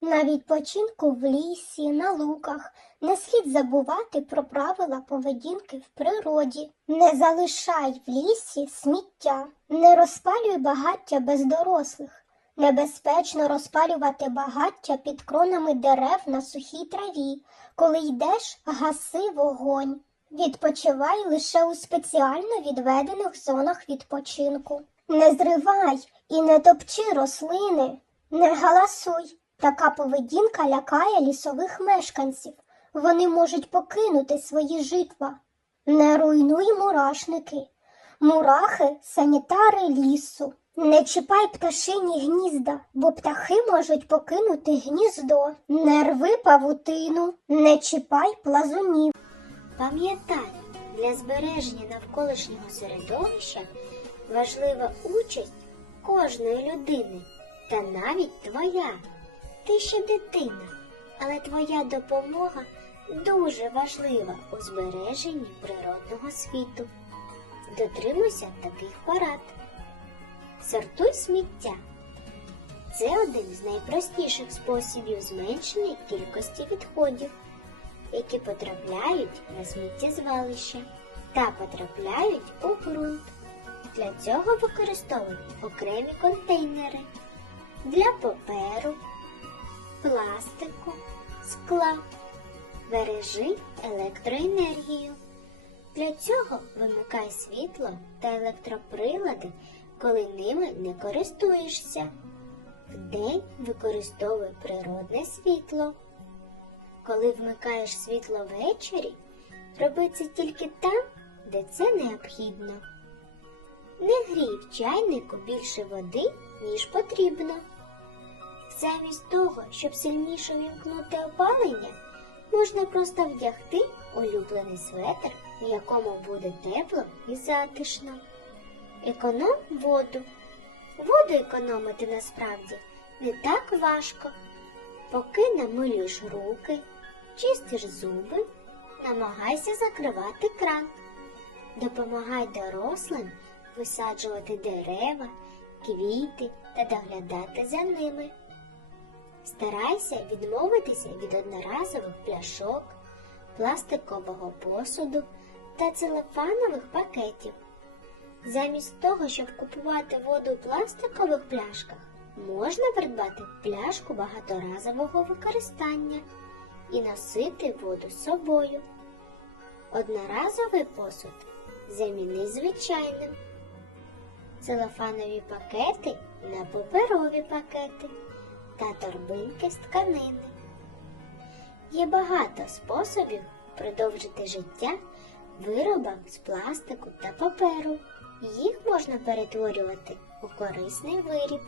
На відпочинку в лісі, на луках не слід забувати про правила поведінки в природі. Не залишай в лісі сміття, не розпалюй багаття без дорослих. Небезпечно розпалювати багаття під кронами дерев на сухій траві. Коли йдеш, гаси вогонь. Відпочивай лише у спеціально відведених зонах відпочинку. Не зривай і не топчи рослини, не галасуй. Така поведінка лякає лісових мешканців. Вони можуть покинути свої житла. Не руйнуй мурашники. Мурахи санітари лісу. Не чіпай пташині гнізда, бо птахи можуть покинути гніздо. Не рви павутину, не чіпай плазунів. Пам'ятай, для збереження навколишнього середовища важлива участь кожної людини та навіть твоя. Ти ще дитина, але твоя допомога дуже важлива у збереженні природного світу. Дотримуйся таких порад. Сортуй сміття. Це один з найпростіших способів зменшення кількості відходів які потрапляють на сміттєзвалище та потрапляють у ґрунт. Для цього використовують окремі контейнери для паперу, пластику, скла. Бережи електроенергію. Для цього вимикай світло та електроприлади, коли ними не користуєшся. Вдень використовуй природне світло. Коли вмикаєш світло ввечері, роби це тільки там, де це необхідно. Не грій в чайнику більше води, ніж потрібно. Замість того, щоб сильніше вімкнути опалення, можна просто вдягти улюблений светр, в якому буде тепло і затишно. Економ воду. Воду економити насправді не так важко. Поки намилюєш руки, чистиш зуби, намагайся закривати кран. Допомагай дорослим висаджувати дерева, квіти та доглядати за ними. Старайся відмовитися від одноразових пляшок, пластикового посуду та целофанових пакетів. Замість того, щоб купувати воду у пластикових пляшках, можна придбати пляшку багаторазового використання і носити воду з собою. Одноразовий посуд заміни звичайним. Целофанові пакети на паперові пакети та торбинки з тканини. Є багато способів продовжити життя виробам з пластику та паперу. Їх можна перетворювати у корисний виріб.